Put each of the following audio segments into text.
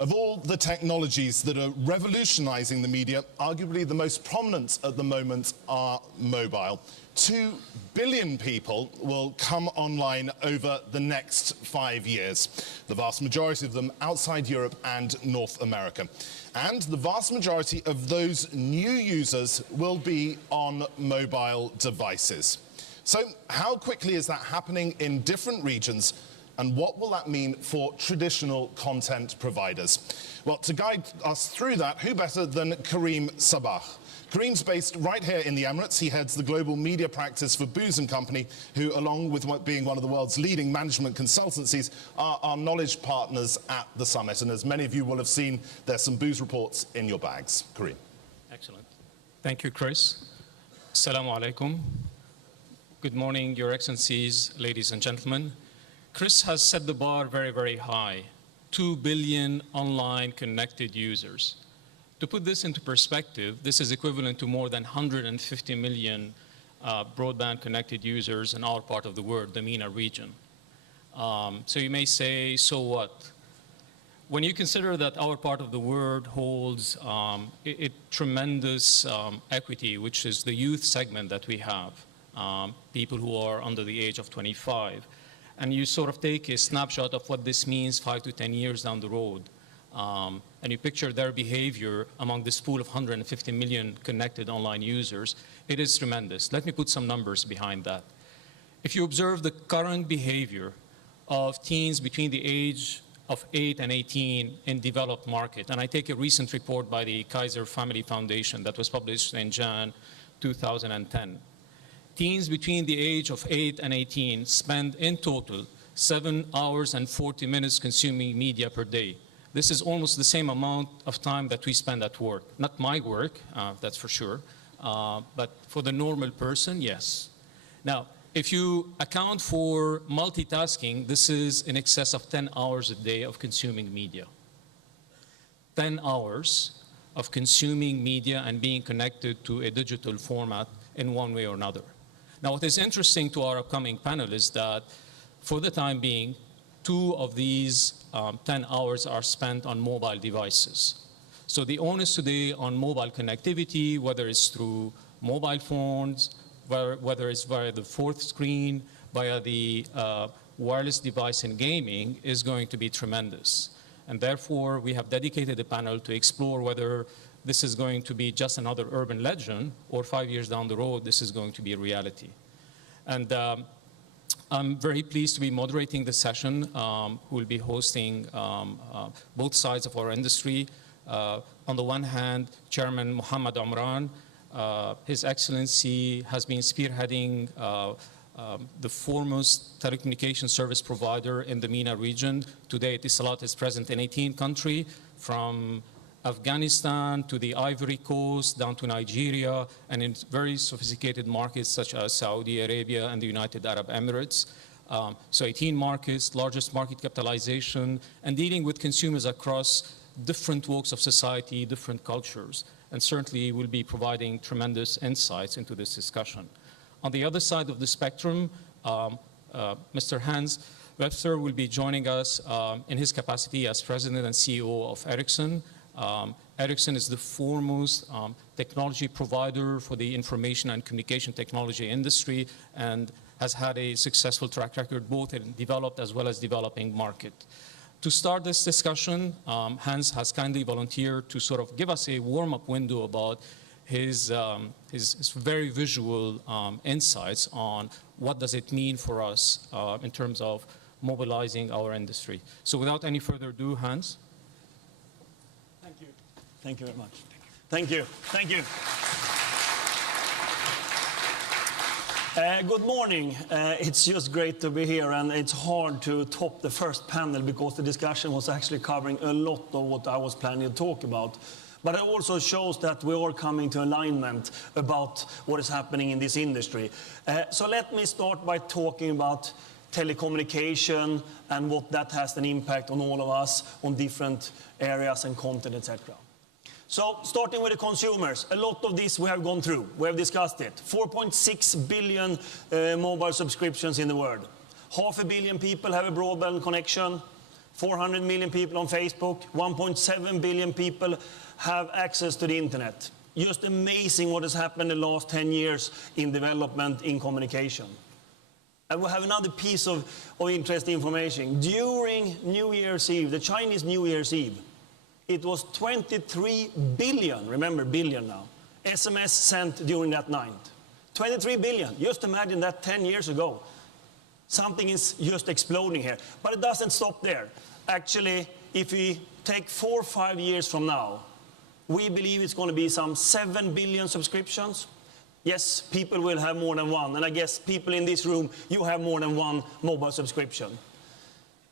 Of all the technologies that are revolutionizing the media, arguably the most prominent at the moment are mobile. 2 billion people will come online over the next 5 years, the vast majority of them outside Europe and North America. And the vast majority of those new users will be on mobile devices. So how quickly is that happening in different regions? And what will that mean for traditional content providers? Well, to guide us through that, who better than Karim Sabah? Karim's based right here in the Emirates. He heads the global media practice for Booz & Company, who, along with being one of the world's leading management consultancies, are our knowledge partners at the summit. And as many of you will have seen, there's some Booz reports in your bags. Karim. Excellent. Thank you, Chris. Assalamu alaikum. Good morning, Your Excellencies, ladies and gentlemen. Chris has set the bar very, very high. 2 billion online connected users. To put this into perspective, this is equivalent to more than 150 million broadband connected users in our part of the world, the MENA region. So you may say, so what? When you consider that our part of the world holds tremendous equity, which is the youth segment that we have, people who are under the age of 25, and you sort of take a snapshot of what this means 5 to 10 years down the road, and you picture their behavior among this pool of 150 million connected online users, it is tremendous. Let me put some numbers behind that. If you observe the current behavior of teens between the age of 8 and 18 in developed market, and I take a recent report by the Kaiser Family Foundation that was published in Jan 2010. Teens between the age of 8 and 18 spend in total 7 hours and 40 minutes consuming media per day. This is almost the same amount of time that we spend at work. Not my work, that's for sure, but for the normal person, yes. Now, if you account for multitasking, this is in excess of 10 hours a day of consuming media. 10 hours of consuming media and being connected to a digital format in one way or another. Now, what is interesting to our upcoming panel is that, for the time being, 2 of these 10 hours are spent on mobile devices. So the onus today on mobile connectivity, whether it's through mobile phones, whether it's via the fourth screen, via the wireless device in gaming, is going to be tremendous. And therefore, we have dedicated a panel to explore whether this is going to be just another urban legend, or 5 years down the road, this is going to be a reality. And I'm very pleased to be moderating the session. Who will be hosting both sides of our industry. On the one hand, Chairman Mohammed Omran, His Excellency has been spearheading the foremost telecommunication service provider in the MENA region. Today, Etisalat is present in 18 countries, from Afghanistan to the Ivory Coast, down to Nigeria, and in very sophisticated markets such as Saudi Arabia and the United Arab Emirates. So 18 markets, largest market capitalization, and dealing with consumers across different walks of society, different cultures, and certainly will be providing tremendous insights into this discussion. On the other side of the spectrum, Mr. Hans Webster will be joining us in his capacity as President and CEO of Ericsson. Ericsson is the foremost technology provider for the information and communication technology industry, and has had a successful track record both in developed as well as developing market. To start this discussion, Hans has kindly volunteered to sort of give us a warm-up window about his very visual insights on what does it mean for us in terms of mobilizing our industry. So without any further ado, Hans. Thank you. Thank you very much. Thank you. Thank you. Good morning. It's just great to be here, and it's hard to top the first panel because the discussion was actually covering a lot of what I was planning to talk about. But it also shows that we are coming to alignment about what is happening in this industry. So let me start by talking about telecommunication and what that has an impact on all of us on different areas and content, etc. So starting with the consumers, a lot of this we have gone through. We have discussed it. 4.6 billion mobile subscriptions in the world. 500 million people have a broadband connection. 400 million people on Facebook, 1.7 billion people have access to the internet. Just amazing what has happened in the last 10 years in development in communication. And we have another piece of interesting information. During New Year's Eve, the Chinese New Year's Eve, it was 23 billion, remember billion now, SMS sent during that night. 23 billion, just imagine that 10 years ago. Something is just exploding here. But it doesn't stop there. Actually, if we take 4 or 5 years from now, we believe it's going to be some 7 billion subscriptions. Yes, people will have more than one. And I guess people in this room, you have more than one mobile subscription.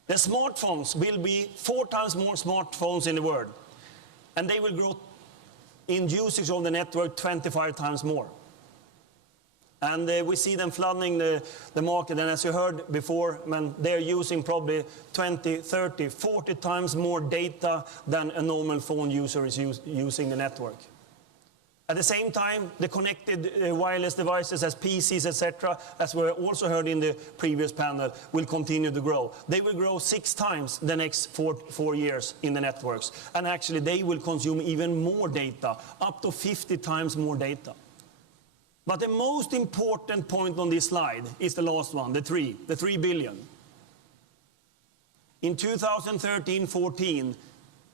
The smartphones will be 4 times more smartphones in the world. And they will grow in usage of the network 25 times more. And we see them flooding the market. And as you heard before, man, they're using probably 20, 30, 40 times more data than a normal phone user is using the network. At the same time, the connected wireless devices as PCs, etc., as we also heard in the previous panel, will continue to grow. They will grow 6 times the next four years in the networks. And actually, they will consume even more data, up to 50 times more data. But the most important point on this slide is the last one, the 3 billion. In 2013-14,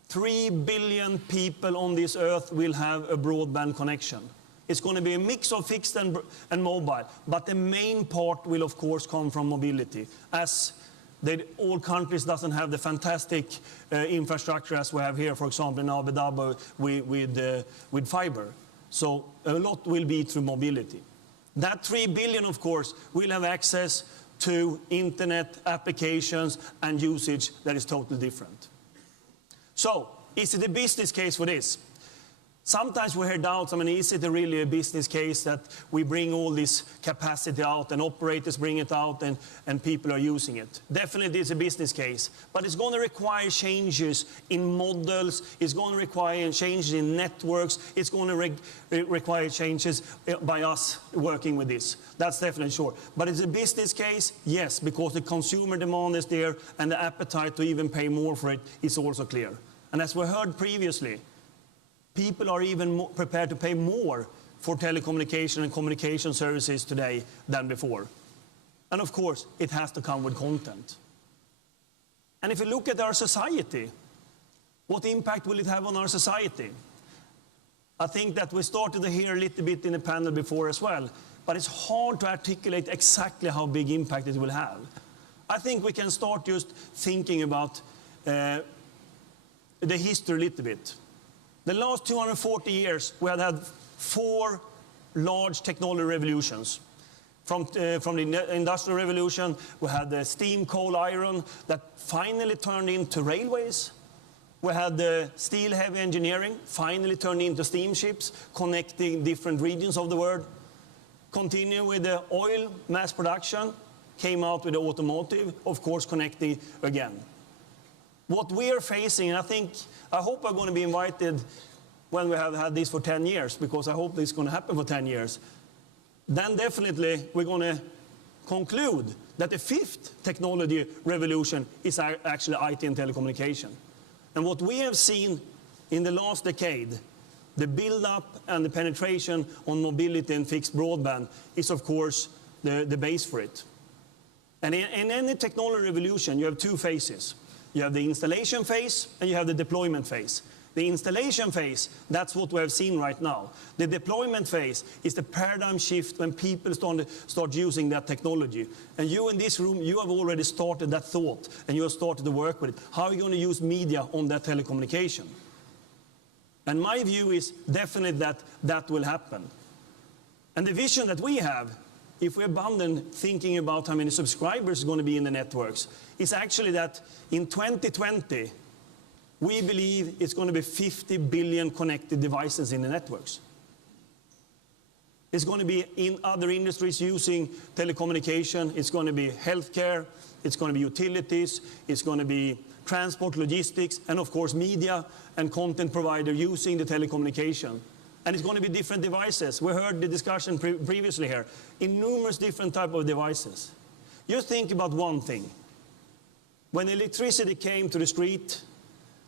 3 billion people on this earth will have a broadband connection. It's going to be a mix of fixed and mobile, but the main part will of course come from mobility, as all countries doesn't have the fantastic infrastructure as we have here, for example, in Abu Dhabi with fiber. So a lot will be through mobility. That 3 billion, of course, will have access to internet applications and usage that is totally different. So, is it a business case for this? Sometimes we hear doubts, I mean, is it really a business case that we bring all this capacity out and operators bring it out and people are using it? Definitely it's a business case, but it's going to require changes in models, it's going to require changes in networks, it's going to require changes by us working with this. That's definitely sure. But it's a business case, yes, because the consumer demand is there and the appetite to even pay more for it is also clear. And as we heard previously, people are even prepared to pay more for telecommunication and communication services today than before. And of course, it has to come with content. And if you look at our society, what impact will it have on our society? I think that we started to hear a little bit in the panel before as well, but it's hard to articulate exactly how big impact it will have. I think we can start just thinking about the history a little bit. The last 240 years, we have had 4 large technology revolutions. From the Industrial Revolution, we had the steam, coal, iron that finally turned into railways. We had the steel, heavy engineering, finally turned into steamships, connecting different regions of the world. Continue with the oil mass production, came out with the automotive, of course, connecting again. What we are facing, and I hope I'm going to be invited when we have had this for 10 years, because I hope this is going to happen for 10 years, then definitely we're going to conclude that the 5th technology revolution is actually IT and telecommunication. And what we have seen in the last decade, the build-up and the penetration on mobility and fixed broadband is, of course, the base for it. And in any technology revolution, you have 2 phases. You have the installation phase and you have the deployment phase. The installation phase, that's what we have seen right now. The deployment phase is the paradigm shift when people start using that technology. And you in this room, you have already started that thought and you have started to work with it. How are you going to use media on that telecommunication? And my view is definitely that that will happen. And the vision that we have, if we abandon thinking about how many subscribers are going to be in the networks, is actually that in 2020, we believe it's going to be 50 billion connected devices in the networks. It's going to be in other industries using telecommunication. It's going to be healthcare. It's going to be utilities. It's going to be transport, logistics, and of course media and content provider using the telecommunication. And it's going to be different devices. We heard the discussion previously here. In numerous different types of devices. Just think about one thing. When electricity came to the street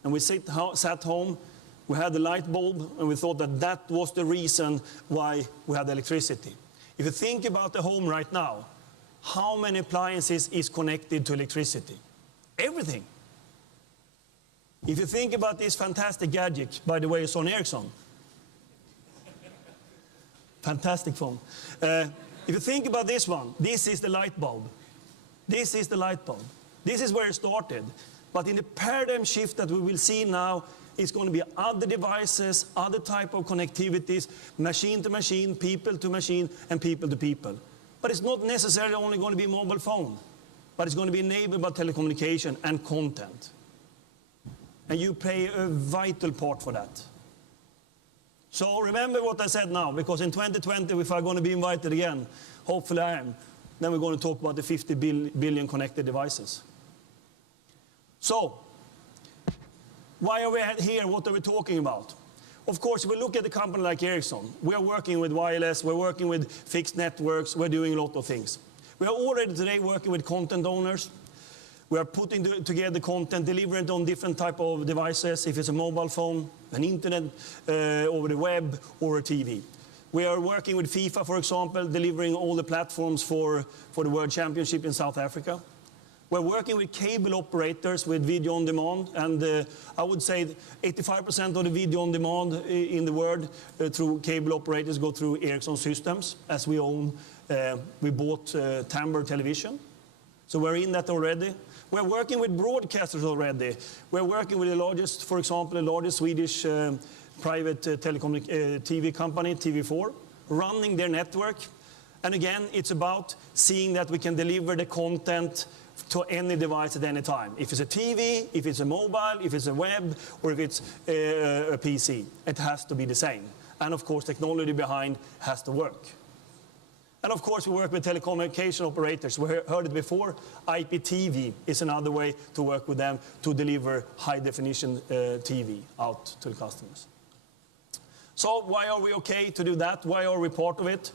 and we sat home, we had the light bulb and we thought that that was the reason why we had electricity. If you think about the home right now, how many appliances is connected to electricity? Everything. If you think about this fantastic gadget, by the way, it's on Ericsson. Fantastic phone. If you think about this one, this is the light bulb. This is the light bulb. This is where it started. But in the paradigm shift that we will see now, it's going to be other devices, other type of connectivities, machine to machine, people to machine, and people to people. But it's not necessarily only going to be mobile phone, but it's going to be enabled by telecommunication and content. And you play a vital part for that. So remember what I said now, because in 2020, if I'm going to be invited again, hopefully I am, then we're going to talk about the 50 billion connected devices. So, why are we here? What are we talking about? Of course, if we look at a company like Ericsson, we are working with wireless, we're working with fixed networks, we're doing a lot of things. We are already today working with content owners. We are putting together content, delivering it on different type of devices, if it's a mobile phone, an internet, over the web, or a TV. We are working with FIFA, for example, delivering all the platforms for the World Championship in South Africa. We're working with cable operators with video on demand, and I would say 85% of the video on demand in the world through cable operators go through Ericsson systems, as we own. We bought Tamber Television, so we're in that already. We're working with broadcasters already. We're working with the largest, for example, the largest Swedish private telecom TV company, TV4, running their network. And again, it's about seeing that we can deliver the content to any device at any time. If it's a TV, if it's a mobile, if it's a web, or if it's a PC, it has to be the same. And of course, technology behind has to work. And of course, we work with telecommunication operators. We heard it before. IPTV is another way to work with them to deliver high-definition TV out to the customers. So why are we okay to do that? Why are we part of it?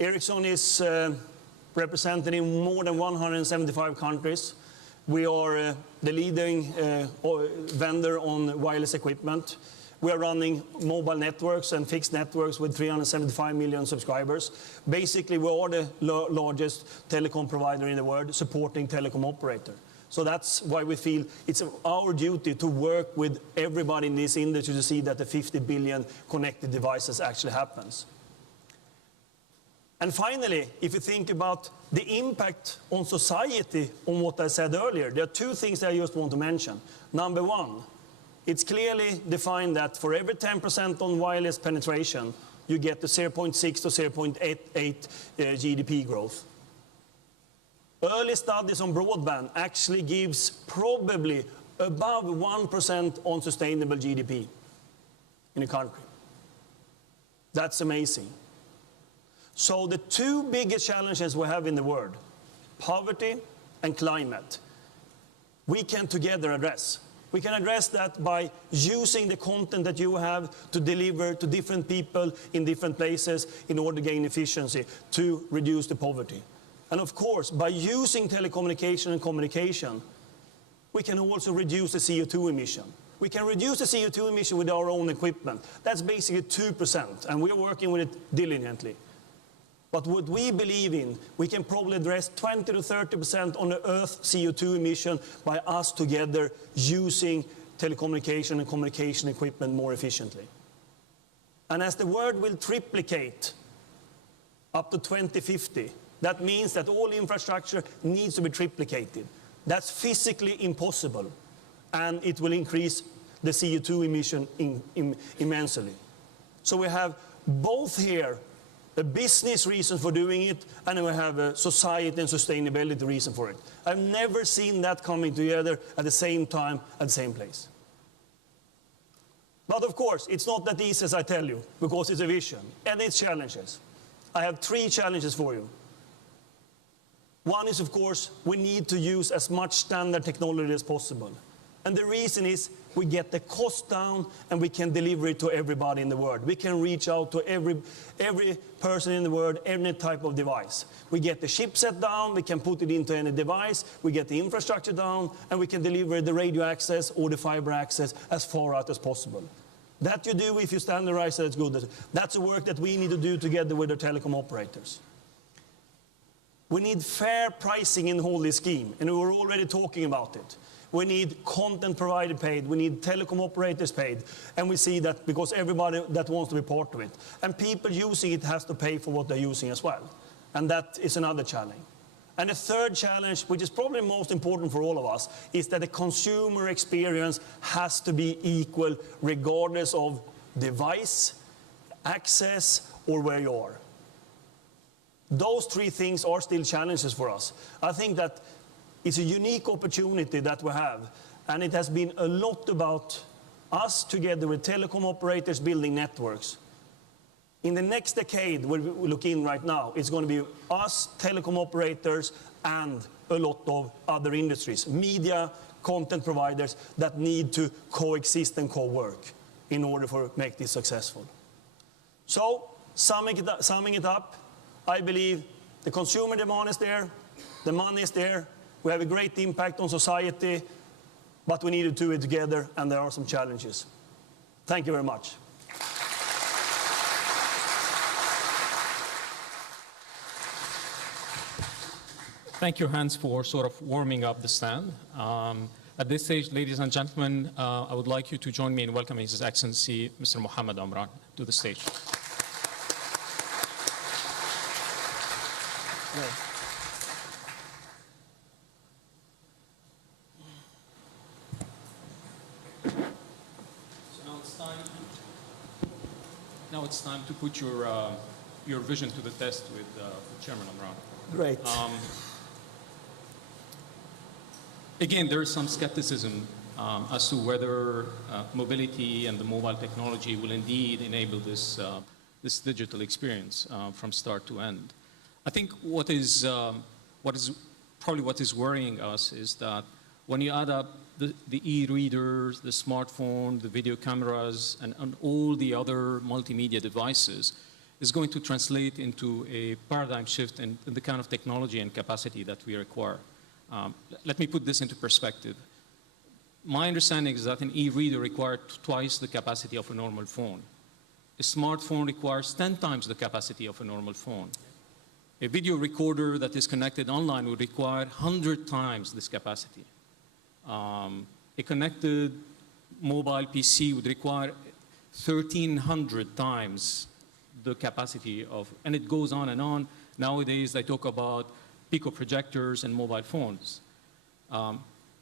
Ericsson is represented in more than 175 countries. We are the leading vendor on wireless equipment. We are running mobile networks and fixed networks with 375 million subscribers. Basically, we are the largest telecom provider in the world, supporting telecom operator. So that's why we feel it's our duty to work with everybody in this industry to see that the 50 billion connected devices actually happens. And finally, if you think about the impact on society on what I said earlier, there are two things that I just want to mention. Number one, it's clearly defined that for every 10% on wireless penetration, you get the 0.6 to 0.88 GDP growth. Early studies on broadband actually gives probably above 1% on sustainable GDP in a country. That's amazing. So the two biggest challenges we have in the world, poverty and climate, we can together address. We can address that by using the content that you have to deliver to different people in different places in order to gain efficiency, to reduce the poverty. And of course, by using telecommunication and communication, we can also reduce the CO2 emission. We can reduce the CO2 emission with our own equipment. That's basically 2%, and we're working with it diligently. But what we believe in, we can probably address 20 to 30% on the Earth CO2 emission by us together using telecommunication and communication equipment more efficiently. And as the world will triplicate up to 2050, that means that all infrastructure needs to be triplicated. That's physically impossible, and it will increase the CO2 emission immensely. So we have both here a business reason for doing it, and we have a society and sustainability reason for it. I've never seen that coming together at the same time, at the same place. But of course, it's not that easy as I tell you, because it's a vision, and it's challenges. I have 3 challenges for you. One is, of course, we need to use as much standard technology as possible. And the reason is we get the cost down, and we can deliver it to everybody in the world. We can reach out to every person in the world, any type of device. We get the chipset down, we can put it into any device, we get the infrastructure down, and we can deliver the radio access or the fiber access as far out as possible. That you do if you standardize it, it's good. That's the work that we need to do together with the telecom operators. We need fair pricing in the whole scheme, and we're already talking about it. We need content provider paid, we need telecom operators paid, and we see that because everybody that wants to be part of it. And people using it has to pay for what they're using as well. And that is another challenge. And the third challenge, which is probably most important for all of us, is that the consumer experience has to be equal regardless of device, access, or where you are. Those three things are still challenges for us. I think that it's a unique opportunity that we have, and it has been a lot about us together with telecom operators building networks. In the next decade, where we look in right now, it's going to be us, telecom operators, and a lot of other industries, media, content providers that need to coexist and co-work in order to make this successful. So, summing it up, I believe the consumer demand is there, the money is there, we have a great impact on society, but we need to do it together, and there are some challenges. Thank you very much. Thank you, Hans, for sort of warming up the stand. At this stage, ladies and gentlemen, I would like you to join me in welcoming His Excellency, Mr. Mohammed Omran, to the stage. Now it's time to put your vision to the test with Chairman Omran. Great. Again, there is some skepticism as to whether mobility and the mobile technology will indeed enable this digital experience from start to end. I think what is worrying us is that when you add up the e-readers, the smartphone, the video cameras, and all the other multimedia devices, is going to translate into a paradigm shift in the kind of technology and capacity that we require. Let me put this into perspective. My understanding is that an e-reader requires twice the capacity of a normal phone. A smartphone requires 10 times the capacity of a normal phone. A video recorder that is connected online would require 100 times this capacity. A connected mobile PC would require 1,300 times the capacity of, and it goes on and on. Nowadays, they talk about pico projectors and mobile phones.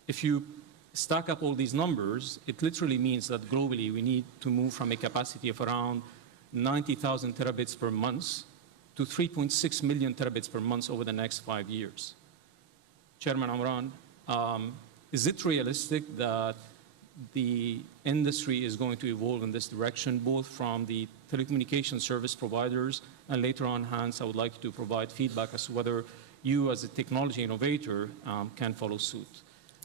If you stack up all these numbers, it literally means that globally we need to move from a capacity of around 90,000 terabits per month to 3.6 million terabits per month over the next 5 years. Chairman Omran, is it realistic that the industry is going to evolve in this direction, both from the telecommunication service providers, and later on, Hans, I would like you to provide feedback as to whether you as a technology innovator can follow suit.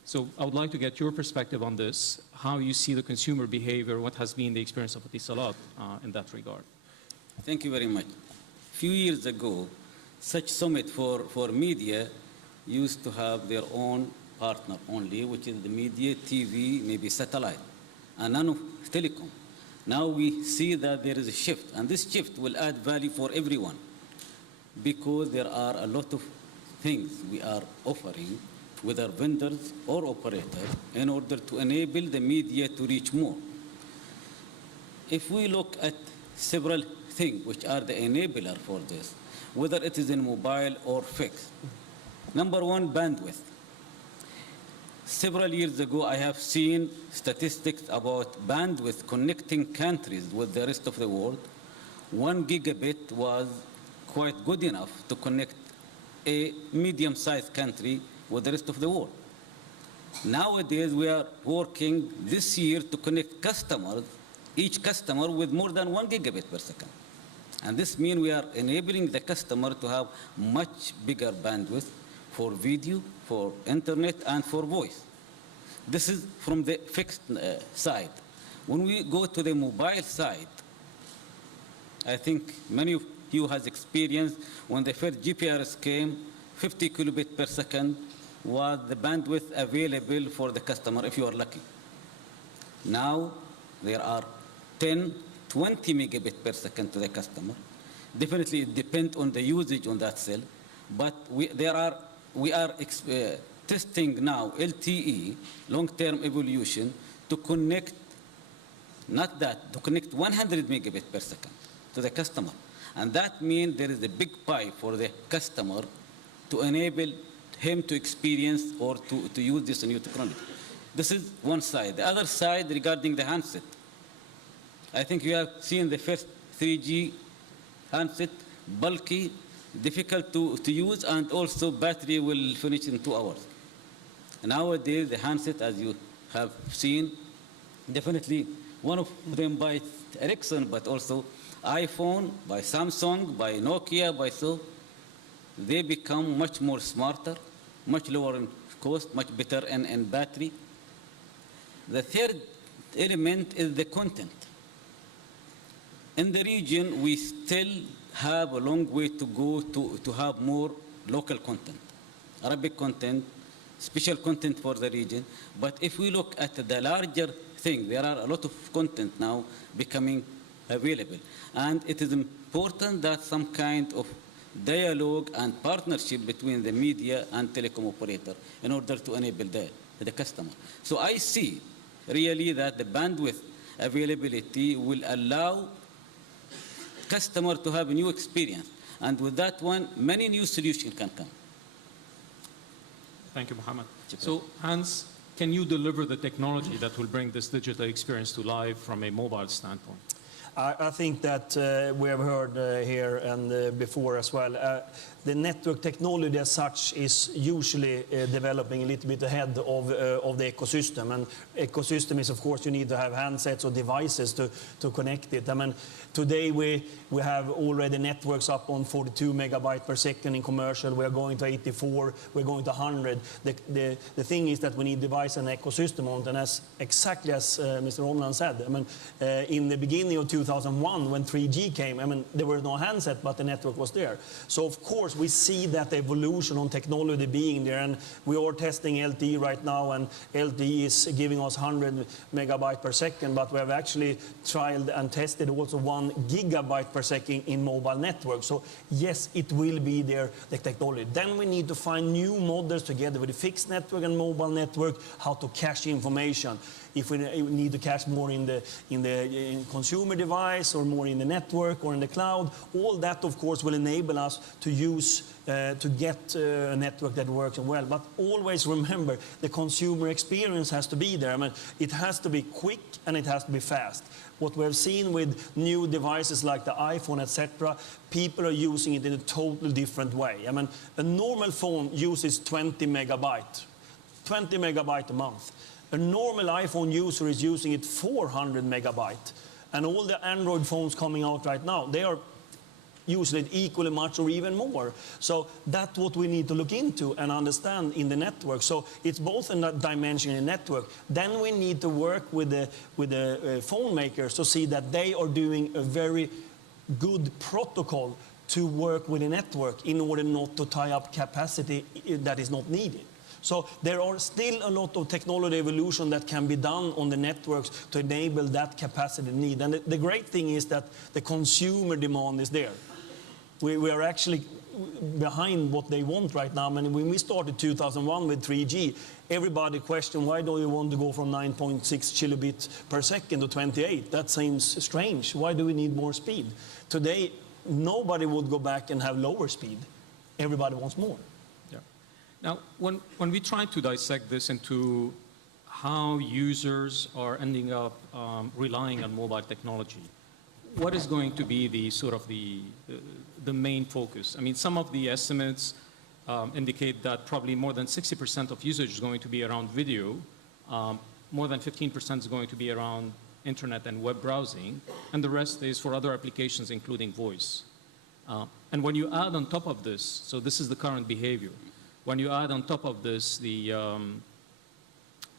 So I would like to get your perspective on this, how you see the consumer behavior, what has been the experience of Etisalat in that regard. Thank you very much. A few years ago, such summit for media used to have their own partner only, which is the media, TV, maybe satellite, and none of telecom. Now we see that there is a shift, and this shift will add value for everyone because there are a lot of things we are offering, whether vendors or operators, in order to enable the media to reach more. If we look at several things which are the enabler for this, whether it is in mobile or fixed. Number one, bandwidth. Several years ago, I have seen statistics about bandwidth connecting countries with the rest of the world. 1 gigabit was quite good enough to connect a medium-sized country with the rest of the world. Nowadays, we are working this year to connect customers, each customer with more than 1 gigabit per second. And this means we are enabling the customer to have much bigger bandwidth for video, for internet, and for voice. This is from the fixed side. When we go to the mobile side, I think many of you has experienced when the first GPRS came, 50 kilobit per second was the bandwidth available for the customer if you are lucky. Now there are 10, 20 megabit per second to the customer. Definitely it depends on the usage on that cell, but we are testing now LTE, long-term evolution, to connect, not that, to connect 100 megabit per second to the customer. And that means there is a big pie for the customer to enable him to experience or to use this new technology. This is one side. The other side regarding the handset. I think you have seen the first 3G handset, bulky, difficult to use, and also battery will finish in 2 hours. Nowadays, the handset, as you have seen, definitely one of them by Ericsson, but also iPhone, by Samsung, by Nokia, by so, they become much more smarter, much lower in cost, much better in battery. The third element is the content. In the region, we still have a long way to go to have more local content, Arabic content, special content for the region. But if we look at the larger thing, there are a lot of content now becoming available. And it is important that some kind of dialogue and partnership between the media and telecom operator in order to enable the customer. So I see really that the bandwidth availability will allow customer to have a new experience. And with that one, many new solutions can come. Thank you, Mohammed. So, Hans, can you deliver the technology that will bring this digital experience to life from a mobile standpoint? I think that we have heard here and before as well, the network technology as such is usually developing a little bit ahead of the ecosystem. And ecosystem is, of course, you need to have handsets or devices to connect it. I mean, today we have already networks up on 42 megabytes per second in commercial. We are going to 84, we're going to 100. The thing is that we need device and ecosystem on it. And exactly as Mr. Omland said, I mean, in the beginning of 2001, when 3G came, I mean, there were no handset, but the network was there. So, of course, we see that evolution on technology being there, and we are testing LTE right now, and LTE is giving us 100 megabytes per second, but we have actually trialed and tested also 1 gigabyte per second in mobile network. So, yes, it will be there, the technology. Then we need to find new models together with the fixed network and mobile network, how to cache information. If we need to cache more in the consumer device or more in the network or in the cloud, all that, of course, will enable us to use, to get a network that works well. But always remember, the consumer experience has to be there. I mean, it has to be quick and it has to be fast. What we have seen with new devices like the iPhone, etc., people are using it in a totally different way. I mean, a normal phone uses 20 megabytes a month. A normal iPhone user is using it 400 megabytes. And all the Android phones coming out right now, they are using it equally much or even more. So that's what we need to look into and understand in the network. So it's both in that dimension in the network. Then we need to work with the phone makers to see that they are doing a very good protocol to work with the network in order not to tie up capacity that is not needed. So there are still a lot of technology evolution that can be done on the networks to enable that capacity need. And the great thing is that the consumer demand is there. We are actually behind what they want right now. I mean, when we started 2001 with 3G, everybody questioned, why do you want to go from 9.6 kilobits per second to 28? That seems strange. Why do we need more speed? Today, nobody would go back and have lower speed. Everybody wants more. Now, when we try to dissect this into how users are ending up relying on mobile technology, what is going to be the sort of the main focus? I mean, some of the estimates indicate that probably more than 60% of usage is going to be around video, more than 15% is going to be around internet and web browsing, and the rest is for other applications, including voice. And when you add on top of this, so this is the current behavior. When you add on top of this the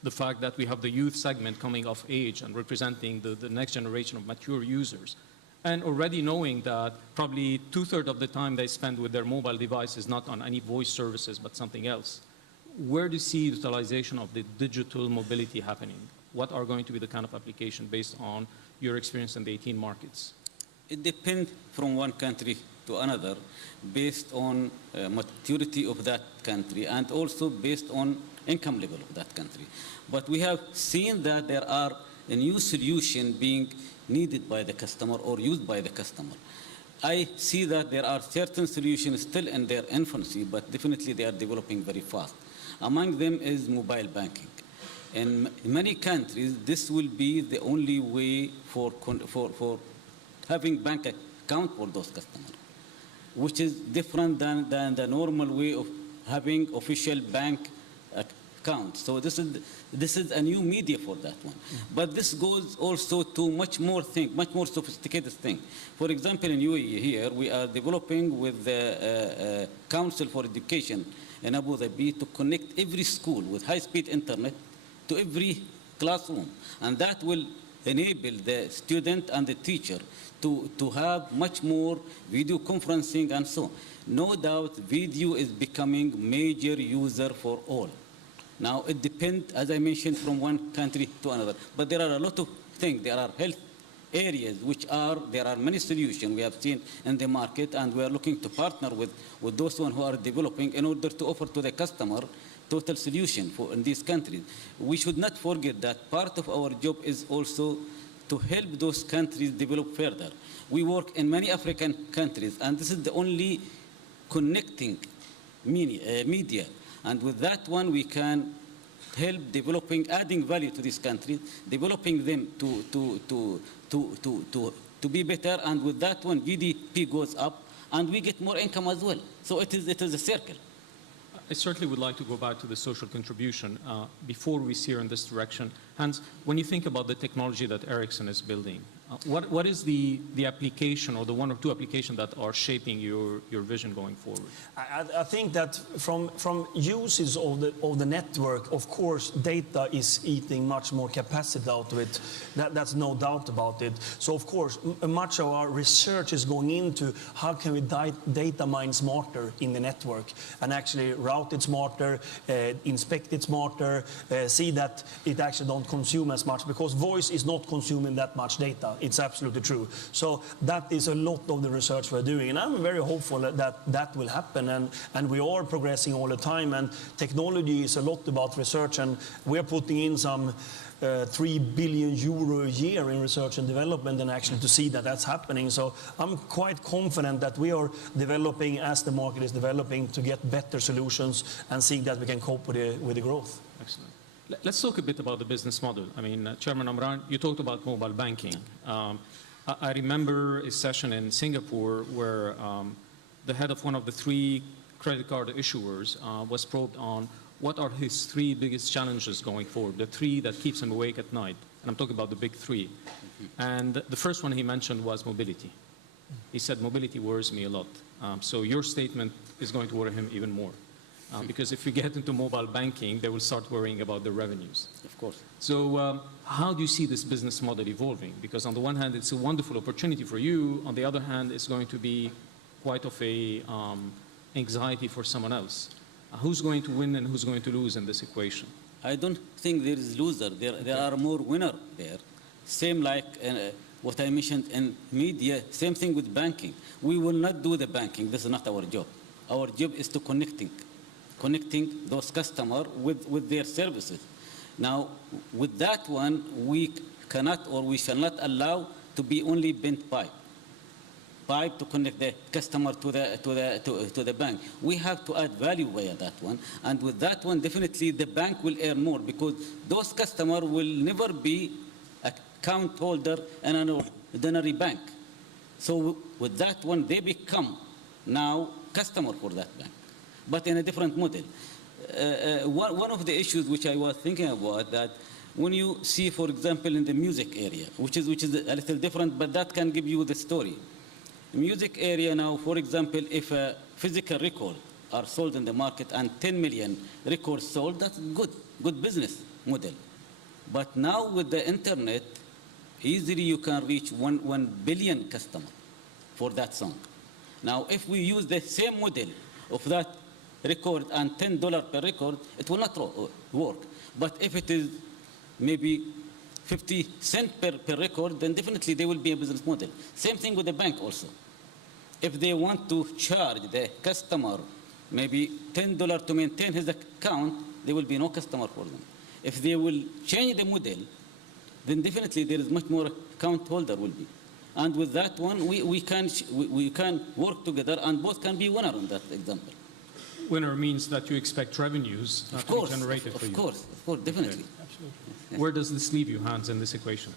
the fact that we have the youth segment coming of age and representing the next generation of mature users, and already knowing that probably 2/3 of the time they spend with their mobile device is not on any voice services but something else. Where do you see utilization of the digital mobility happening? What are going to be the kind of application based on your experience in the 18 markets? It depends from one country to another based on maturity of that country and also based on income level of that country. But we have seen that there are a new solution being needed by the customer or used by the customer. I see that there are certain solutions still in their infancy, but definitely they are developing very fast. Among them is mobile banking. In many countries, this will be the only way for having bank account for those customers, which is different than the normal way of having official bank account. So this is a new media for that one. But this goes also to much more sophisticated thing. For example, in UAE here, we are developing with the Council for Education in Abu Dhabi to connect every school with high-speed internet to every classroom. And that will enable the student and the teacher to have much more video conferencing and so on. No doubt video is becoming major user for all. Now, it depends, as I mentioned, from one country to another. But there are a lot of things. There are health areas there are many solutions we have seen in the market, and we are looking to partner with those who are developing in order to offer to the customer total solution in these countries. We should not forget that part of our job is also to help those countries develop further. We work in many African countries, and this is the only connecting media. And with that one, we can help adding value to these countries, developing them to be better. And with that one, GDP goes up, and we get more income as well. So it is a circle. I certainly would like to go back to the social contribution before we steer in this direction. Hans, when you think about the technology that Ericsson is building, what is the application or the one or two applications that are shaping your vision going forward? I think that from uses of the network, of course, data is eating much more capacity out of it. That's no doubt about it. So, of course, much of our research is going into how can we data mine smarter in the network and actually route it smarter, inspect it smarter, see that it actually don't consume as much, because voice is not consuming that much data. It's absolutely true. So that is a lot of the research we're doing, and I'm very hopeful that will happen, and we are progressing all the time, and technology is a lot about research, and we're putting in some 3 billion euro a year in research and development, and actually to see that that's happening. So I'm quite confident that we are developing as the market is developing to get better solutions and see that we can cope with the growth. Excellent. Let's talk a bit about the business model. I mean, Chairman Amran, you talked about mobile banking. I remember a session in Singapore where the head of one of the 3 credit card issuers was probed on what are his 3 biggest challenges going forward, the 3 that keeps him awake at night. And I'm talking about the big 3. And the first one he mentioned was mobility. He said, mobility worries me a lot. So your statement is going to worry him even more. Because if you get into mobile banking, they will start worrying about the revenues. Of course. So how do you see this business model evolving? Because on the one hand, it's a wonderful opportunity for you. On the other hand, it's going to be quite of a anxiety for someone else. Who's going to win and who's going to lose in this equation? I don't think there is loser. There are more winner there. Same like what I mentioned in media, same thing with banking. We will not do the banking. This is not our job. Our job is to connecting those customers with their services. Now, with that one, we cannot or we shall not allow to be only bent pipe to connect the customer to the bank. We have to add value via that one. And with that one, definitely the bank will earn more, because those customers will never be account holder in an ordinary bank. So with that one, they become now customer for that bank, but in a different model. One of the issues which I was thinking about, that when you see, for example, in the music area, which is a little different, but that can give you the story. Music area now, for example, if a physical record are sold in the market and 10 million records sold, that's good business model. But now with the internet, easily you can reach 1 billion customers for that song. Now, if we use the same model of that record and $10 per record, it will not work. But if it is maybe 50 cents per record, then definitely there will be a business model. Same thing with the bank also. If they want to charge the customer maybe $10 to maintain his account, there will be no customer for them. If they will change the model, then definitely there is much more account holder will be. And with that one, we can work together and both can be winner on that example. Winner means that you expect revenues to be generated for you. Of course, definitely. Absolutely. Where does this leave you, Hans, in this equation?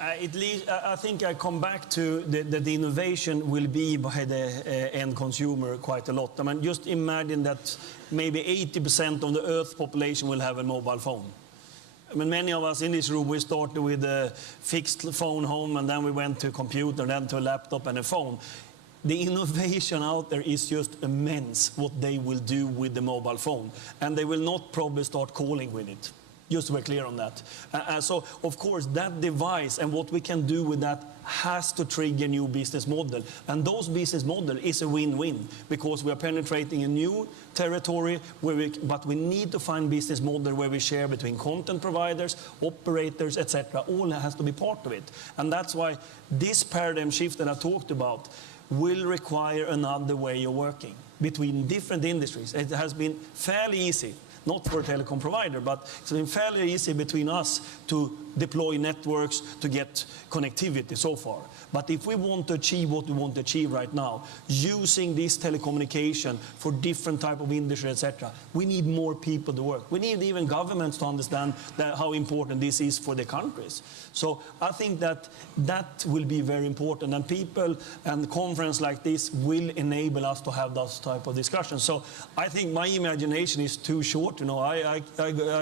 I think I come back to the innovation will be by the end consumer quite a lot. I mean, just imagine that maybe 80% of the Earth population will have a mobile phone. I mean, many of us in this room, we started with a fixed phone home, and then we went to a computer, then to a laptop and a phone. The innovation out there is just immense, what they will do with the mobile phone. And they will not probably start calling with it. Just to be clear on that. So, of course, that device and what we can do with that has to trigger new business model. And those business model is a win-win because we are penetrating a new territory, but we need to find business model where we share between content providers, operators, etc. All has to be part of it. And that's why this paradigm shift that I talked about will require another way of working between different industries. It has been fairly easy. Not for a telecom provider, but it's been fairly easy between us to deploy networks to get connectivity so far. But if we want to achieve what we want to achieve right now, using this telecommunication for different type of industry, etc., we need more people to work. We need even governments to understand how important this is for the countries. So I think that will be very important, and people and conference like this will enable us to have those type of discussions. So I think my imagination is too short. You know, I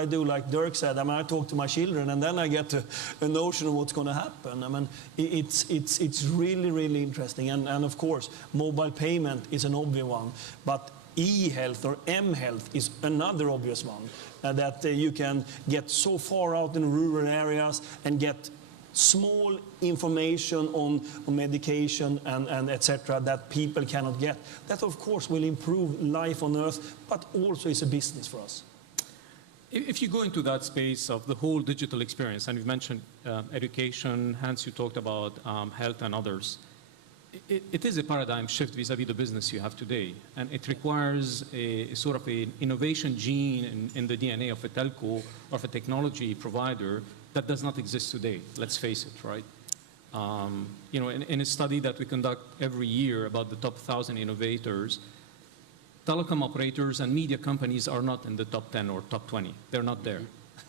do like Dirk said. I mean, I talk to my children, and then I get a notion of what's going to happen. I mean, it's really, really interesting. And of course, mobile payment is an obvious one, but e-health or m-health is another obvious one. That you can get so far out in rural areas and get small information on medication and etc. that people cannot get. That, of course, will improve life on Earth, but also is a business for us. If you go into that space of the whole digital experience, and you've mentioned education, Hans, you talked about health and others, it is a paradigm shift vis-a-vis the business you have today. And it requires a sort of an innovation gene in the DNA of a telco or of a technology provider that does not exist today. Let's face it, right? You know, in a study that we conduct every year about the top 1,000 innovators, telecom operators and media companies are not in the top 10 or top 20. They're not there.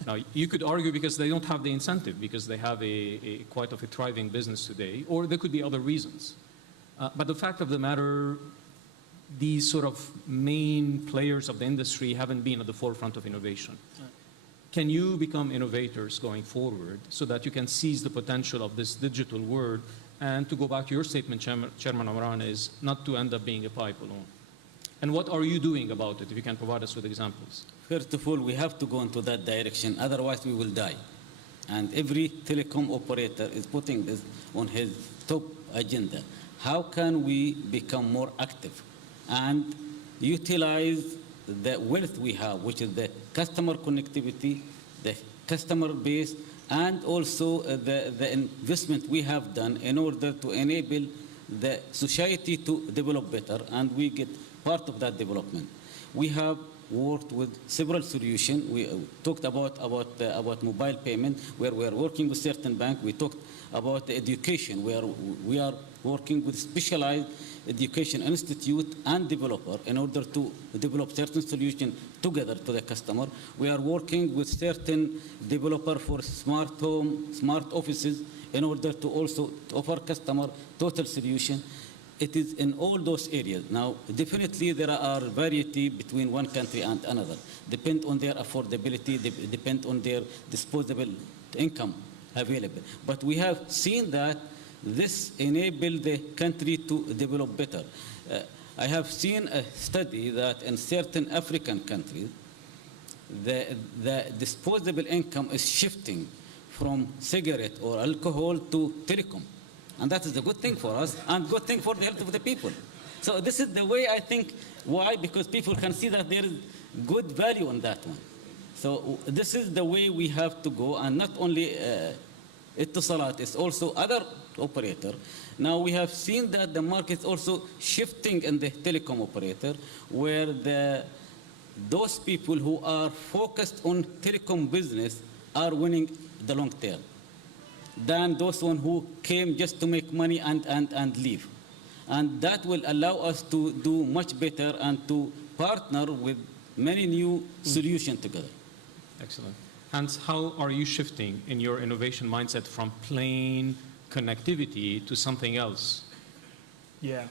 Now, you could argue because they don't have the incentive, because they have quite of a thriving business today, or there could be other reasons. But the fact of the matter, these sort of main players of the industry haven't been at the forefront of innovation. Right. Can you become innovators going forward so that you can seize the potential of this digital world? And to go back to your statement, Chairman Omran, is not to end up being a pipe alone. And what are you doing about it, if you can provide us with examples? First of all, we have to go into that direction, otherwise we will die. And every telecom operator is putting this on his top agenda. How can we become more active and utilize the wealth we have, which is the customer connectivity, the customer base, and also the investment we have done in order to enable the society to develop better, and we get part of that development. We have worked with several solutions. We talked about mobile payment, where we are working with certain banks. We talked about education, where we are working with specialized education institute and developer in order to develop certain solutions together to the customer. We are working with certain developer for smart home, smart offices, in order to also offer customer total solution. It is in all those areas. Now, definitely there are variety between one country and another. Depend on their affordability, depend on their disposable income available. But we have seen that this enables the country to develop better. I have seen a study that in certain African countries, the disposable income is shifting from cigarette or alcohol to telecom. And that is a good thing for us and good thing for the health of the people. So this is the way I think. Why? Because people can see that there is good value on that one. So this is the way we have to go, and not only Ittisalat, it's also other operator. Now we have seen that the market is also shifting in the telecom operator, where those people who are focused on telecom business are winning the long term than those one who came just to make money and leave. And that will allow us to do much better and to partner with many new solutions together. Excellent. Hans, how are you shifting in your innovation mindset from plain connectivity to something else? Yeah.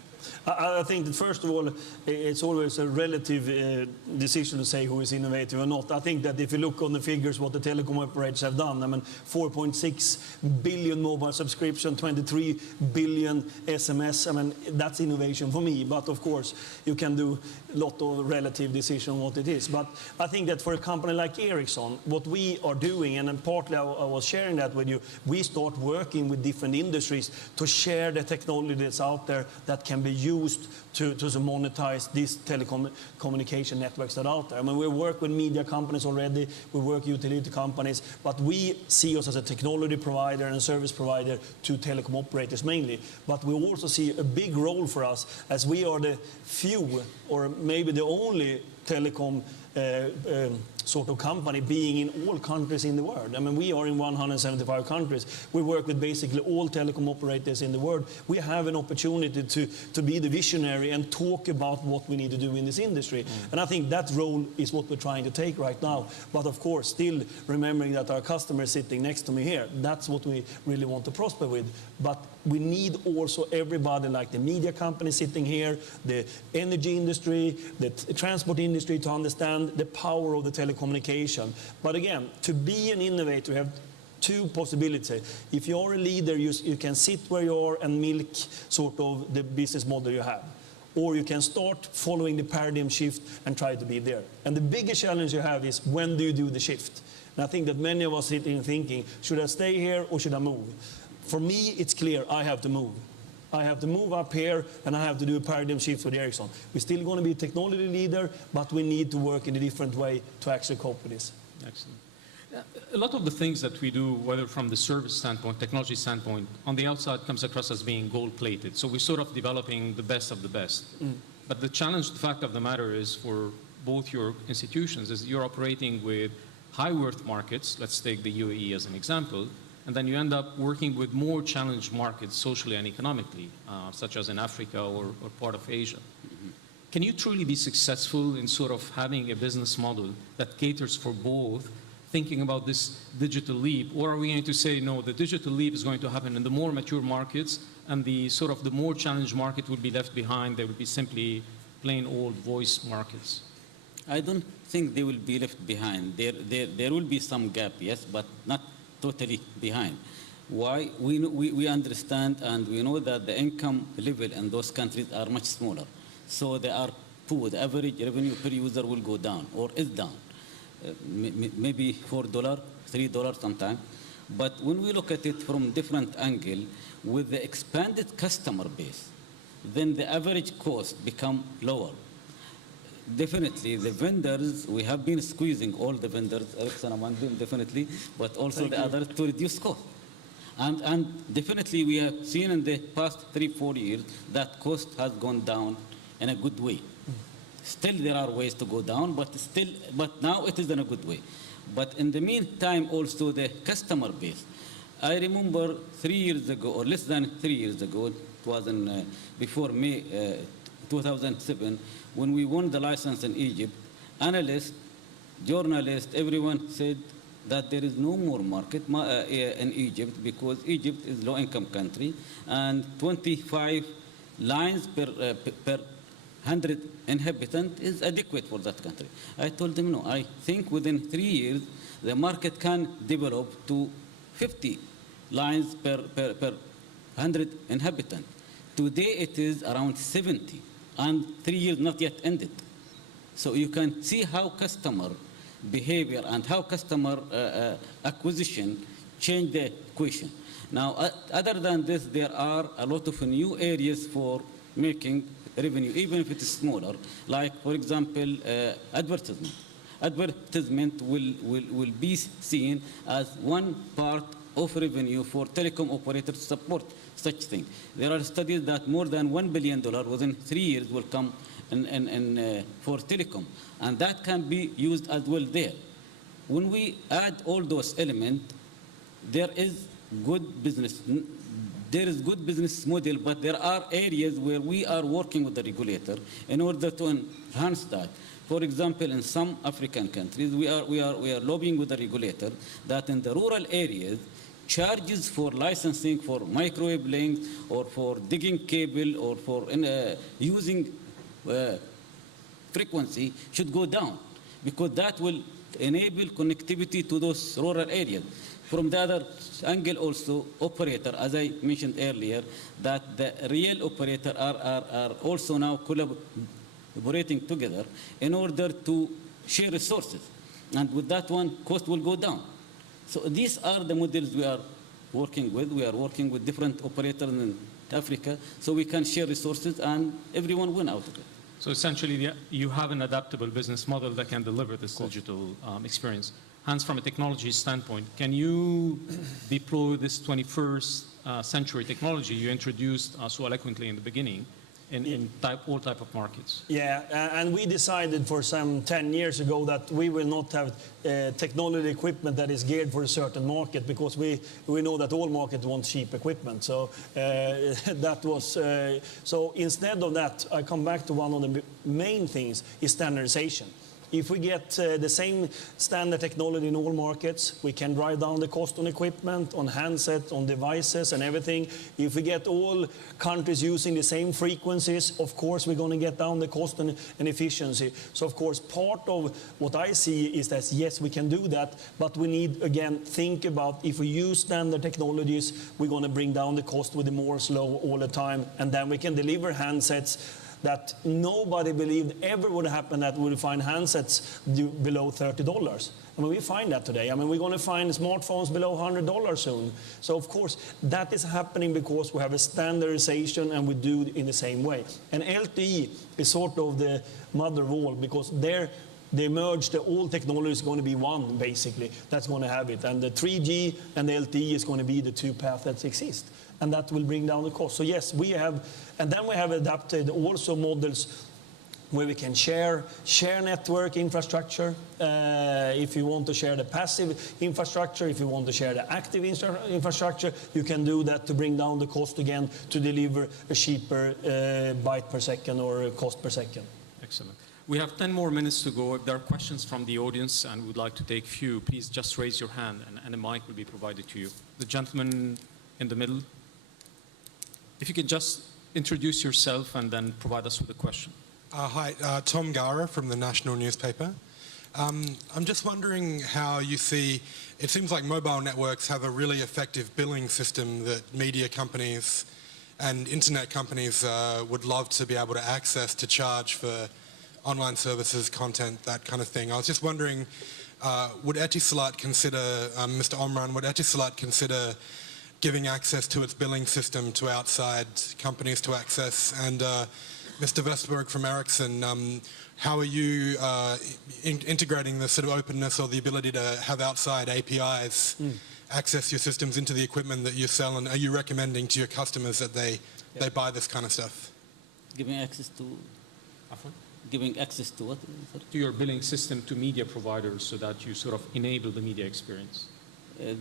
I think that first of all, it's always a relative decision to say who is innovative or not. I think that if you look on the figures, what the telecom operators have done, I mean, 4.6 billion mobile subscription, 23 billion SMS, I mean, that's innovation for me. But of course, you can do a lot of relative decision on what it is. But I think that for a company like Ericsson, what we are doing, and partly I was sharing that with you, we start working with different industries to share the technology that's out there that can be used to monetize these telecommunication networks that are out there. I mean, we work with media companies already, we work with utility companies, but we see us as a technology provider and service provider to telecom operators mainly. But we also see a big role for us, as we are the few, or maybe the only telecom sort of company being in all countries in the world. I mean, we are in 175 countries. We work with basically all telecom operators in the world. We have an opportunity to be the visionary and talk about what we need to do in this industry. And I think that role is what we're trying to take right now. But of course, still remembering that our customer is sitting next to me here. That's what we really want to prosper with. But we need also everybody, like the media company sitting here, the energy industry, the transport industry, to understand the power of the telecommunication. But again, to be an innovator, you have two possibilities. If you're a leader, you can sit where you are and milk sort of the business model you have. Or you can start following the paradigm shift and try to be there. And the biggest challenge you have is, when do you do the shift? And I think that many of us sitting thinking, should I stay here or should I move? For me, it's clear, I have to move. I have to move up here, and I have to do a paradigm shift with Ericsson. We're still going to be a technology leader, but we need to work in a different way to actually cope with this. Excellent. A lot of the things that we do, whether from the service standpoint, technology standpoint, on the outside comes across as being gold-plated. So we're sort of developing the best of the best. But the challenge, the fact of the matter is, for both your institutions, is you're operating with high-worth markets. Let's take the UAE as an example. And then you end up working with more challenged markets socially and economically, such as in Africa or part of Asia. Can you truly be successful in sort of having a business model that caters for both, thinking about this digital leap? Or are we going to say, no, the digital leap is going to happen in the more mature markets, and the sort of the more challenged market will be left behind? They will be simply plain old voice markets. I don't think they will be left behind. There will be some gap, yes, but not totally behind. Why? We understand and we know that the income level in those countries are much smaller. So they are poor. The average revenue per user will go down, or is down. Maybe $4, $3 sometimes. But when we look at it from different angle, with the expanded customer base, then the average cost become lower. Definitely, the vendors, we have been squeezing all the vendors, Ericsson among them, definitely, but also the others, to reduce cost. And definitely, we have seen in the past 3-4 years that cost has gone down in a good way. Still, there are ways to go down, but now it is in a good way. But in the meantime, also the customer base. I remember 3 years ago, or less than 3 years ago, it was before May 2007, when we won the license in Egypt, analysts, journalists, everyone said that there is no more market in Egypt, because Egypt is low-income country, and 25 lines per 100 inhabitants is adequate for that country. I told them, no, I think within 3 years, the market can develop to 50 lines per 100 inhabitants. Today, it is around 70. And 3 years not yet ended. So you can see how customer behavior and how customer acquisition change the equation. Now, other than this, there are a lot of new areas for making revenue, even if it is smaller, like, for example, advertisement. Advertisement will be seen as one part of revenue for telecom operators to support such thing. There are studies that more than $1 billion within 3 years will come for telecom, and that can be used as well there. When we add all those elements, there is good business. There is good business model, but there are areas where we are working with the regulator in order to enhance that. For example, in some African countries, we are lobbying with the regulator that in the rural areas, charges for licensing for microwave links or for digging cable or for using frequency should go down, because that will enable connectivity to those rural areas. From the other angle also, operator, as I mentioned earlier, that the real operator are also now collaborating together in order to share resources. And with that one, cost will go down. So these are the models we are working with. We are working with different operators in Africa, so we can share resources and everyone win out of it. So essentially, you have an adaptable business model that can deliver this digital experience. Hans, from a technology standpoint, can you deploy this 21st century technology you introduced so eloquently in the beginning in all type of markets? Yeah, and we decided for some 10 years ago that we will not have technology equipment that is geared for a certain market, because we know that all markets want cheap equipment. So that was so instead of that, I come back to one of the main things is standardization. If we get the same standard technology in all markets, we can drive down the cost on equipment, on handsets, on devices and everything. If we get all countries using the same frequencies, of course, we're going to get down the cost and efficiency. So, of course, part of what I see is that, yes, we can do that, but we need, again, think about if we use standard technologies, we're going to bring down the cost with the Moore's law all the time, and then we can deliver handsets that nobody believed ever would happen, that we would find handsets below $30. I mean, we find that today. I mean, we're going to find smartphones below $100 soon. So, of course, that is happening because we have a standardization and we do it in the same way. And LTE is sort of the mother of all, because they merged the old technology is going to be one, basically, that's going to have it. And the 3G and the LTE is going to be the two paths that exist. And that will bring down the cost. So yes, we have, and then we have adapted also models where we can share network infrastructure. If you want to share the passive infrastructure, if you want to share the active infrastructure, you can do that to bring down the cost again, to deliver a cheaper byte per second or cost per second. Excellent. We have 10 more minutes to go. If there are questions from the audience and would like to take a few, please just raise your hand and a mic will be provided to you. The gentleman in the middle. If you could just introduce yourself and then provide us with a question. Hi, Tom Gara from the National Newspaper. I'm just wondering how you see, it seems like mobile networks have a really effective billing system that media companies and internet companies would love to be able to access to charge for online services, content, that kind of thing. I was just wondering, would Etisalat consider, Mr. Omran, would Etisalat consider giving access to its billing system to outside companies to access? And Mr. Vestberg from Ericsson, how are you integrating the sort of openness or the ability to have outside APIs access your systems into the equipment that you sell? And are you recommending to your customers that they buy this kind of stuff? Giving access to... Giving access to what? To your billing system to media providers so that you sort of enable the media experience.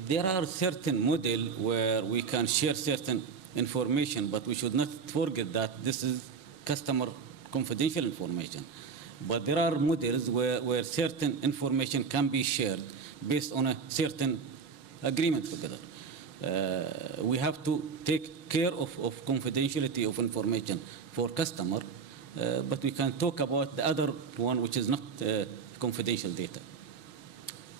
There are certain models where we can share certain information, but we should not forget that this is customer confidential information. But there are models where certain information can be shared based on a certain agreement together. We have to take care of confidentiality of information for customer, but we can talk about the other one, which is not confidential data.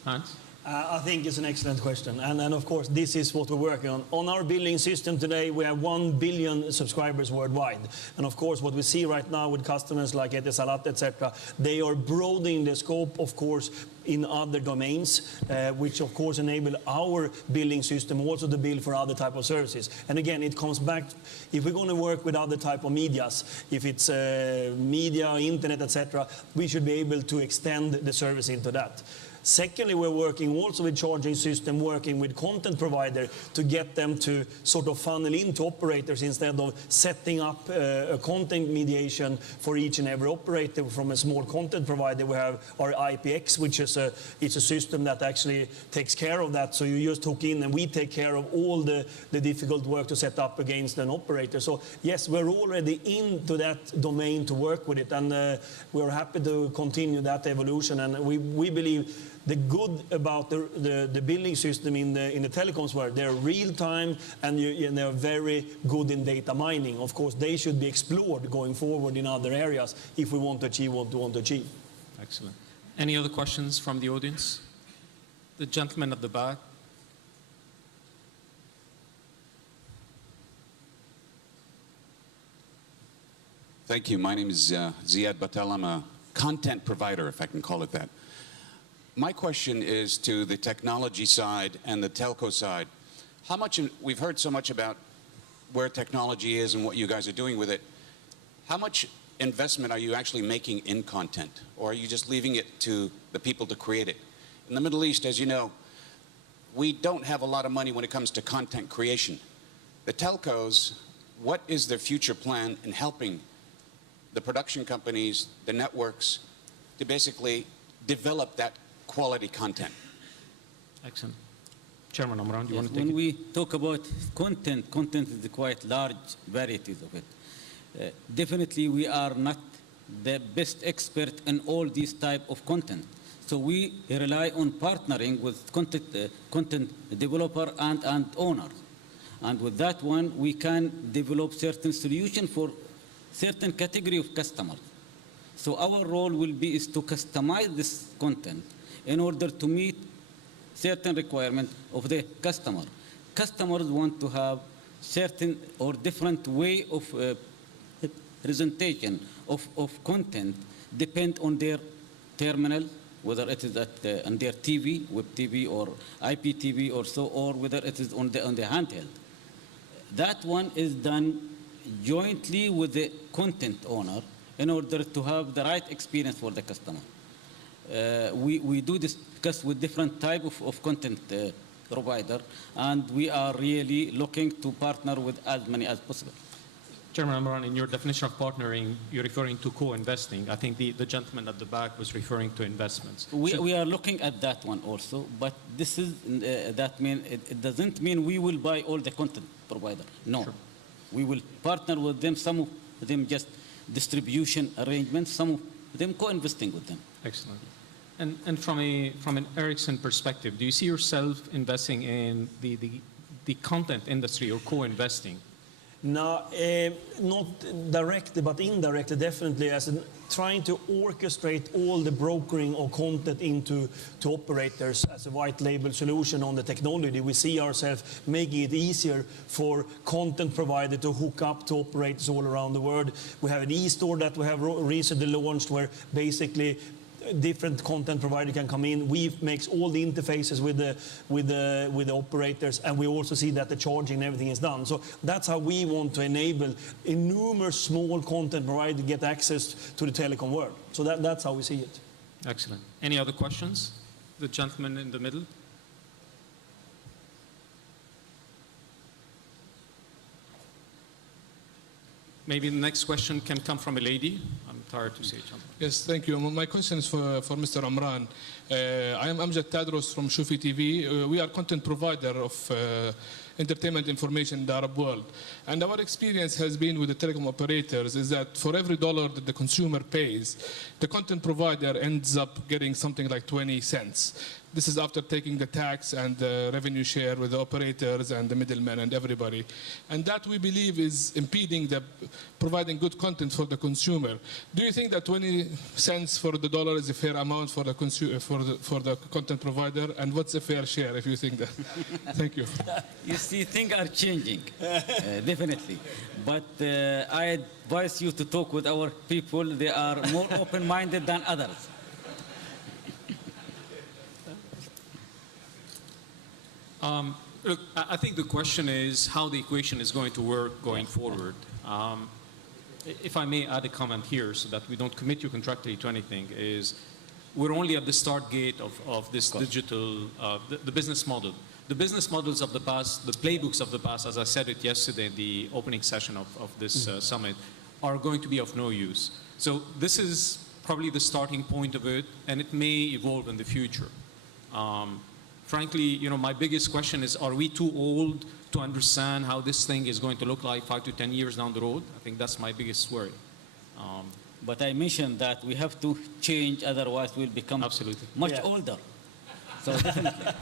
Hans? I think it's an excellent question. And of course, this is what we're working on. On our billing system today, we have 1 billion subscribers worldwide. And of course, what we see right now with customers like Etisalat, etc., they are broadening the scope, of course, in other domains, which of course enable our billing system also to bill for other type of services. And again, it comes back, if we're going to work with other type of medias, if it's media, internet, etc., we should be able to extend the service into that. Secondly, we're working also with charging system, working with content provider to get them to sort of funnel into operators instead of setting up a content mediation for each and every operator. From a small content provider, we have our IPX, which is it's a system that actually takes care of that. So you just hook in and we take care of all the difficult work to set up against an operator. So yes, we're already into that domain to work with it, and we're happy to continue that evolution. And we believe the good about the billing system in the telecoms world, they're real time and they're very good in data mining. Of course, they should be explored going forward in other areas if we want to achieve what we want to achieve. Excellent. Any other questions from the audience? The gentleman at the back. Thank you. My name is Ziad Batal. I'm a content provider, if I can call it that. My question is to the technology side and the telco side. How much, we've heard so much about where technology is and what you guys are doing with it. How much investment are you actually making in content? Or are you just leaving it to the people to create it? In the Middle East, as you know, we don't have a lot of money when it comes to content creation. The telcos, what is their future plan in helping the production companies, the networks, to basically develop that quality content? Excellent. Chairman Amran, do you want to take When it? we talk about content is quite large varieties of it. Definitely, we are not the best expert in all these type of content. So we rely on partnering with content developer and owners. And with that one, we can develop certain solution for certain category of customers. So our role will be is to customize this content in order to meet certain requirements of the customer. Customers want to have certain or different way of presentation of content depend on their terminal, whether it is on their TV, web TV or IPTV or so, or whether it is on the handheld. That one is done jointly with the content owner in order to have the right experience for the customer. We do discuss with different type of content provider, and we are really looking to partner with as many as possible. Chairman Amran, in your definition of partnering, you're referring to co-investing. I think the gentleman at the back was referring to investments. We are looking at that one also, but this is it doesn't mean we will buy all the content provider. No, sure. We will partner with them. Some of them just distribution arrangements. Some of them co-investing with them. Excellent. And from an Ericsson perspective, do you see yourself investing in the content industry or co-investing? No, not directly, but indirectly, definitely, as in trying to orchestrate all the brokering of content into operators as a white label solution on the technology. We see ourselves making it easier for content provider to hook up to operators all around the world. We have an e-store that we have recently launched where basically different content provider can come in. We makes all the interfaces with the operators, and we also see that the charging and everything is done. So that's how we want to enable numerous small content providers to get access to the telecom world. So that's how we see it. Excellent. Any other questions? The gentleman in the middle. Maybe the next question can come from a lady. I'm tired to say it. Yes, thank you. My question is for Mr. Amran. I am Amjad Tadros from Shufi TV. We are content provider of entertainment information in the Arab world. And our experience has been with the telecom operators is that for every dollar that the consumer pays, the content provider ends up getting something like 20 cents. This is after taking the tax and the revenue share with the operators and the middlemen and everybody. And that, we believe, is impeding the providing good content for the consumer. Do you think that 20 cents for the dollar is a fair amount for the for the content provider? And what's a fair share, if you think that? Thank you. You see, things are changing, definitely. But I advise you to talk with our people. They are more open-minded than others. Look, I think the question is how the equation is going to work going forward. If I may add a comment here so that we don't commit you contractually to anything, is we're only at the start gate of this digital, the business model. The business models of the past, the playbooks of the past, as I said it yesterday in the opening session of this summit, are going to be of no use. So this is probably the starting point of it, and it may evolve in the future. Frankly, my biggest question is, are we too old to understand how this thing is going to look like 5 to 10 years down the road? I think that's my biggest worry. But I mentioned that we have to change, otherwise we'll become Absolutely. much older. So definitely.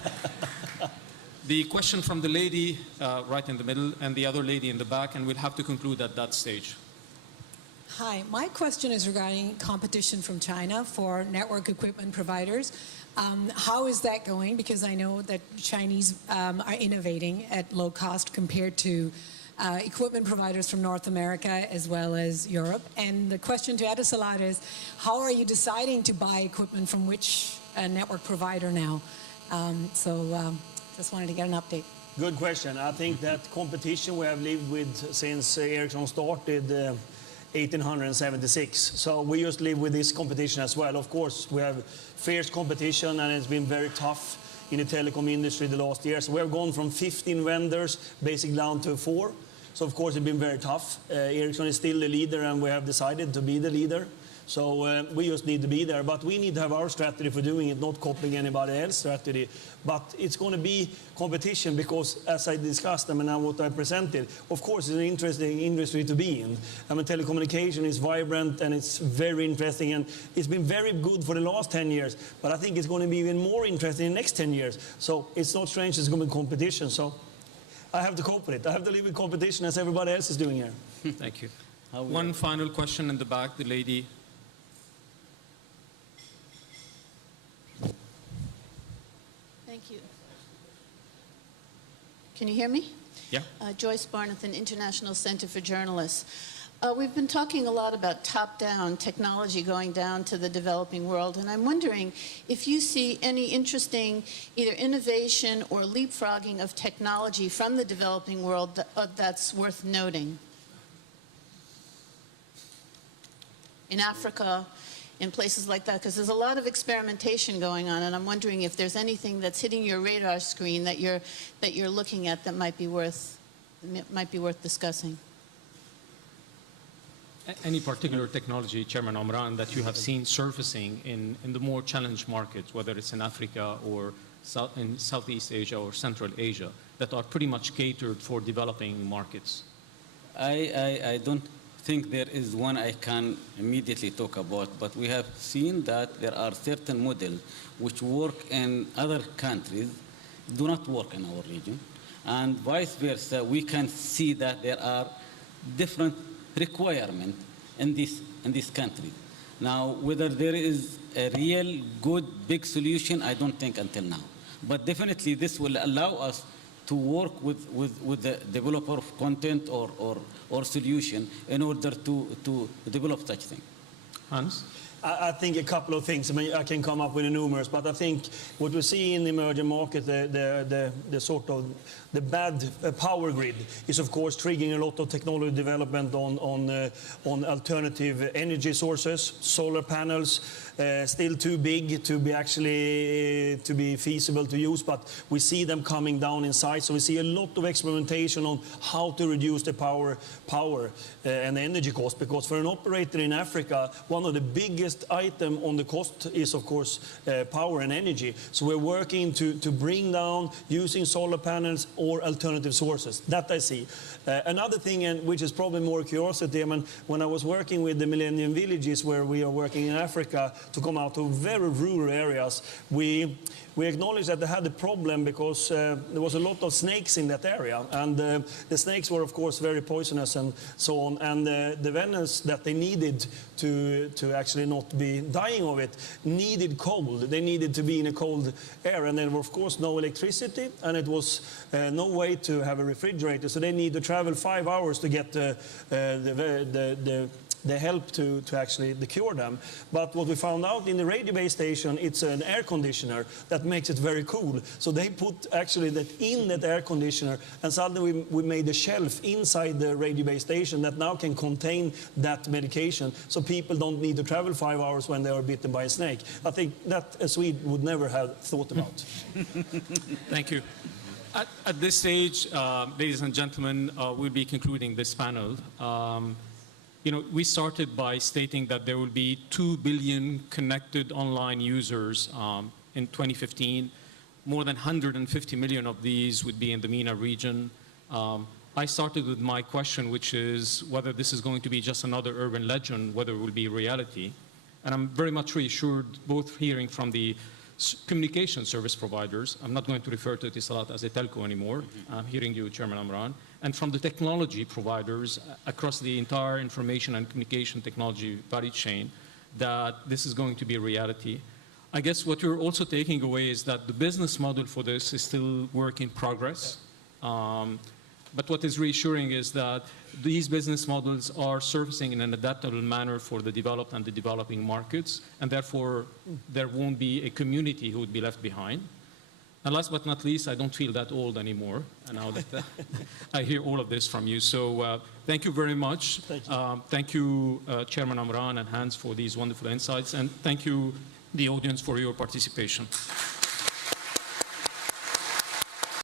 The question from the lady right in the middle and the other lady in the back, and we'll have to conclude at that stage. Hi, my question is regarding competition from China for network equipment providers. How is that going? Because I know that Chinese are innovating at low cost compared to equipment providers from North America as well as Europe. And the question to Etisalat is, how are you deciding to buy equipment from which network provider now? Just wanted to get an update. Good question. I think that competition we have lived with since Ericsson started 1876. So we just live with this competition as well. Of course, we have fierce competition, and it's been very tough in the telecom industry the last years. We have gone from 15 vendors basically down to 4. So of course it's been very tough. Ericsson is still the leader, and we have decided to be the leader. So we just need to be there. But we need to have our strategy for doing it, not copying anybody else's strategy. But it's going to be competition because, as I discussed, what I presented, of course, it's an interesting industry to be in. Telecommunication is vibrant and it's very interesting, and it's been very good for the last 10 years. But I think it's going to be even more interesting in the next 10 years. So it's not strange it's going to be competition. So I have to cope with it. I have to live with competition as everybody else is doing here. Thank you. One final question in the back, the lady. Thank you. Can you hear me? Yeah. Joyce Barnathan, International Center for Journalists. We've been talking a lot about top-down technology going down to the developing world, and I'm wondering if you see any interesting either innovation or leapfrogging of technology from the developing world that's worth noting. In Africa, in places like that, because there's a lot of experimentation going on, and I'm wondering if there's anything that's hitting your radar screen that you're looking at that might be worth discussing. Any particular technology, Chairman Omran, that you have seen surfacing in the more challenged markets, whether it's in Africa or in Southeast Asia or Central Asia, that are pretty much catered for developing markets? I don't think there is one I can immediately talk about, but we have seen that there are certain models which work in other countries, do not work in our region, and vice versa. We can see that there are different requirements in this country. Now, whether there is a real good big solution, I don't think until now. But definitely this will allow us to work with the developer of content or solution in order to develop such thing. Hans? I think a couple of things. I can come up with numerous, but I think what we see in the emerging market, the sort of the bad power grid is of course triggering a lot of technology development on alternative energy sources, solar panels, still too big to be feasible to use, but we see them coming down in size. So we see a lot of experimentation on how to reduce the power and energy cost, because for an operator in Africa, one of the biggest item on the cost is of course power and energy. So we're working to bring down using solar panels or alternative sources. That I see. Another thing, and which is probably more curiosity, when I was working with the Millennium Villages where we are working in Africa, to come out of very rural areas. We acknowledged that they had a problem because there was a lot of snakes in that area, and the snakes were of course very poisonous and so on, and the venens that they needed to actually not be dying of it needed cold. They needed to be in a cold air, and there were of course no electricity, and it was no way to have a refrigerator, so they need to travel 5 hours to get the help to actually cure them. But what we found out in the radio base station, it's an air conditioner that makes it very cool. So they put actually that in that air conditioner, and suddenly we made a shelf inside the radio base station that now can contain that medication, so people don't need to travel 5 hours when they are bitten by a snake. I think that a Swede would never have thought about. Thank you. At this stage, ladies and gentlemen, we'll be concluding this panel. We started by stating that there will be 2 billion connected online users in 2015. More than 150 million of these would be in the MENA region. I started with my question, which is whether this is going to be just another urban legend, whether it will be reality. And I'm very much reassured, both hearing from the communication service providers, I'm not going to refer to Etisalat as a telco anymore, I'm hearing you, Chairman Amran, and from the technology providers across the entire information and communication technology value chain, that this is going to be a reality. I guess what you're also taking away is that the business model for this is still work in progress. But what is reassuring is that these business models are surfacing in an adaptable manner for the developed and the developing markets, and therefore there won't be a community who would be left behind. And last but not least, I don't feel that old anymore, and now that I hear all of this from you. So thank you very much. Thank you, Chairman Amran and Hans, for these wonderful insights, and thank you, the audience, for your participation.